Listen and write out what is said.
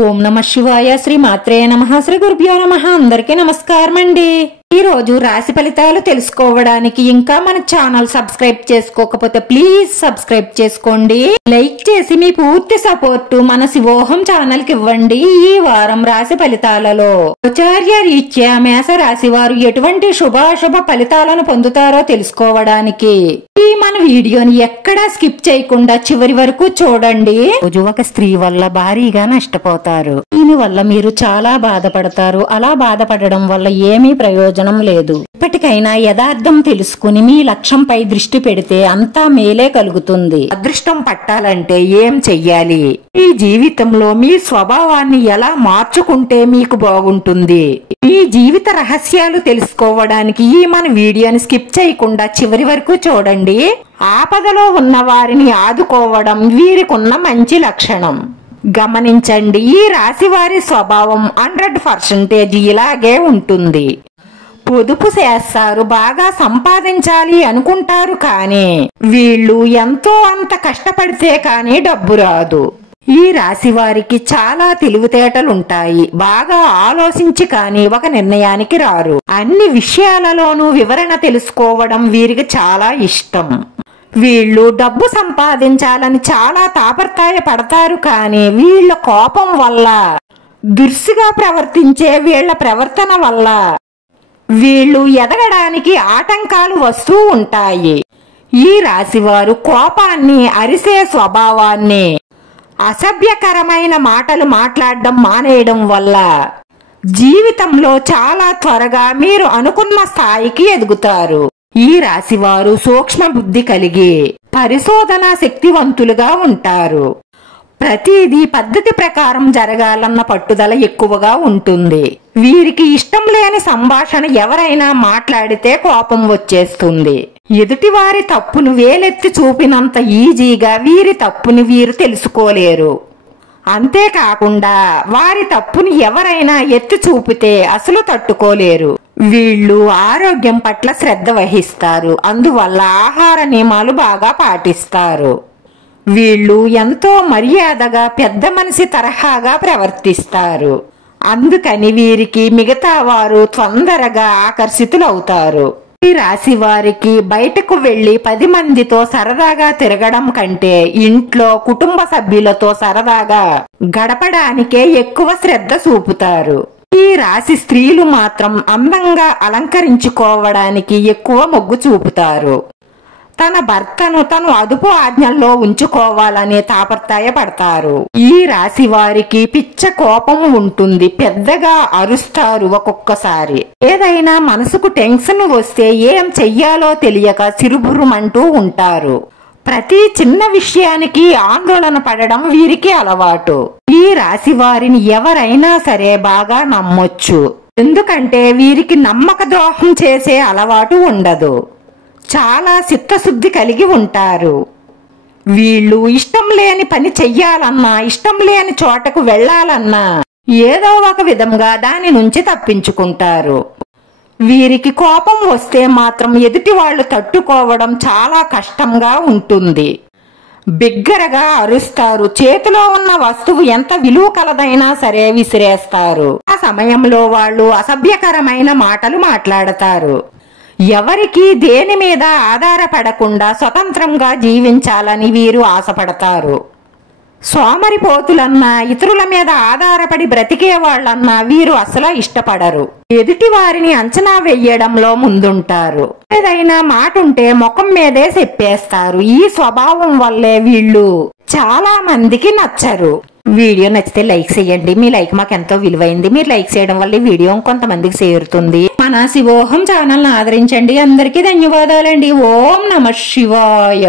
ఓం నమః శివాయ. శ్రీ మాత్రే నమః. శ్రీ గురుభ్యో నమః. అందరికీ నమస్కారం అండి. ఈ రోజు రాశి ఫలితాలు తెలుసుకోవడానికి ఇంకా మన ఛానల్ సబ్స్క్రైబ్ చేసుకోకపోతే ప్లీజ్ సబ్స్క్రైబ్ చేసుకోండి. లైక్ చేసి మీ పూర్తి సపోర్ట్ మన శివోహం ఛానల్ కి ఇవ్వండి. ఈ వారం రాశి ఫలితాలలో ఆచార్య రీత్యా మేష రాశి వారు ఎటువంటి శుభాశుభ ఫలితాలను పొందుతారో తెలుసుకోవడానికి ఈ మన వీడియోని ఎక్కడా స్కిప్ చేయకుండా చివరి వరకు చూడండి. రోజు ఒక స్త్రీ వల్ల భారీగా నష్టపోతారు. దీని వల్ల మీరు చాలా బాధపడతారు. అలా బాధపడడం వల్ల ఏమీ ప్రయోజనం లేదు. ఇప్పటికైనా యథార్థం తెలుసుకుని మీ లక్ష్యంపై దృష్టి పెడితే అంతా మేలే కలుగుతుంది. అదృష్టం పట్టాలంటే ఏం చెయ్యాలి? మీ జీవితంలో మీ స్వభావాన్ని ఎలా మార్చుకుంటే మీకు బాగుంటుంది? మీ జీవిత రహస్యాలు తెలుసుకోవడానికి ఈ మన వీడియోని స్కిప్ చేయకుండా చివరి వరకు చూడండి. ఆపదలో ఉన్న వారిని ఆదుకోవడం వీరికున్న మంచి లక్షణం. గమనించండి, ఈ రాశి వారి స్వభావం 100% ఇలాగే ఉంటుంది. పొదుపు చేస్తారు, బాగా సంపాదించాలి అనుకుంటారు, కానీ వీళ్ళు ఎంతో అంత కష్టపడితే కానీ డబ్బు రాదు. ఈ రాశి వారికి చాలా తెలివితేటలుంటాయి. బాగా ఆలోచించి కానీ ఒక నిర్ణయానికి రారు. అన్ని విషయాలలోనూ వివరణ తెలుసుకోవడం వీరికి చాలా ఇష్టం. వీళ్ళు డబ్బు సంపాదించాలని చాలా తాపత్రయపడతారు, కానీ వీళ్ళ కోపం వల్ల, దుర్సిగా ప్రవర్తించే వీళ్ళ ప్రవర్తన వల్ల వీళ్ళు ఎదగడానికి ఆటంకాలు వస్తూ ఉంటాయి. ఈ రాశివారు కోపాన్ని, అరిసే స్వభావాన్ని, అసభ్యకరమైన మాటలు మాట్లాడడం మానేయడం వల్ల జీవితంలో చాలా త్వరగా మీరు అనుకున్న స్థాయికి ఎదుగుతారు. ఈ రాశివారు సూక్ష్మ బుద్ధి కలిగి పరిశోధన శక్తివంతులుగా ఉంటారు. ప్రతిదీ పద్ధతి ప్రకారం జరగాలన్న పట్టుదల ఎక్కువగా ఉంటుంది. వీరికి ఇష్టం లేని సంభాషణ ఎవరైనా మాట్లాడితే కోపం వచ్చేస్తుంది. ఎదుటివారి తప్పును వేలెత్తి చూపినంత ఈజీగా వీరి తప్పుని వీరు తెలుసుకోలేరు. అంతేకాకుండా వారి తప్పుని ఎవరైనా ఎత్తి చూపితే అసలు తట్టుకోలేరు. వీళ్ళు ఆరోగ్యం పట్ల శ్రద్ధ వహిస్తారు. అందువల్ల ఆహార నియమాలు బాగా పాటిస్తారు. వీళ్ళు ఎంతో మర్యాదగా పెద్ద మనిషి తరహాగా ప్రవర్తిస్తారు. అందుకని వీరికి మిగతా వారు తొందరగా ఆకర్షితులవుతారు. ఈ రాశి వారికి బయటకు వెళ్లి 10 మందితో సరదాగా తిరగడం కంటే ఇంట్లో కుటుంబ సభ్యులతో సరదాగా గడపడానికే ఎక్కువ శ్రద్ధ చూపుతారు. ఈ రాశి స్త్రీలు మాత్రం అందంగా అలంకరించుకోవడానికి ఎక్కువ మొగ్గు చూపుతారు. తన భర్తను తను అదుపు ఆజ్ఞల్లో ఉంచుకోవాలని తాపత్రయపడతారు. ఈ రాశి వారికి పిచ్చ కోపం ఉంటుంది. పెద్దగా అరుస్తారు. ఒక్కొక్కసారి ఏదైనా మనసుకు టెన్షన్ వస్తే ఏం చెయ్యాలో తెలియక చిరుబురుమంటూ ఉంటారు. ప్రతి చిన్న విషయానికి ఆందోళన పడడం వీరికి అలవాటు. ఈ రాశి వారిని ఎవరైనా సరే బాగా నమ్మొచ్చు. ఎందుకంటే వీరికి నమ్మక ద్రోహం చేసే అలవాటు ఉండదు. చాలా చిత్తశుద్ధి కలిగి ఉంటారు. వీళ్ళు ఇష్టం లేని పని చెయ్యాలన్నా, ఇష్టం లేని చోటకు వెళ్లాలన్నా ఏదో ఒక విధంగా దాని నుంచి తప్పించుకుంటారు. వీరికి కోపం వస్తే మాత్రం ఎదుటి వాళ్ళు తట్టుకోవడం చాలా కష్టంగా ఉంటుంది. బిగ్గరగా అరుస్తారు. చేతిలో ఉన్న వస్తువు ఎంత విలువ కలదైనా సరే విసిరేస్తారు. ఆ సమయంలో వాళ్ళు అసభ్యకరమైన మాటలు మాట్లాడతారు. ఎవరికి దేని మీద ఆధారపడకుండా స్వతంత్రంగా జీవించాలని వీరు ఆశపడతారు. సోమరిపోతులన్నా, ఇతరుల మీద ఆధారపడి బ్రతికే వాళ్ళన్నా వీరు అసలు ఇష్టపడరు. ఎదుటి వారిని అంచనా వెయ్యడంలో ముందుంటారు. ఏదైనా మాట ఉంటే ముఖం మీదే చెప్పేస్తారు. ఈ స్వభావం వల్లే వీళ్ళు చాలా మందికి నచ్చరు. వీడియో నచ్చితే లైక్ చేయండి. మీ లైక్ మాకు ఎంతో విలువైంది. మీరు లైక్ చేయడం వల్ల ఈ వీడియో కొంతమందికి చేరుతుంది. మన శివోహం ఛానల్ ఆదరించండి. అందరికీ ధన్యవాదాలండి. ఓం నమః శివాయ.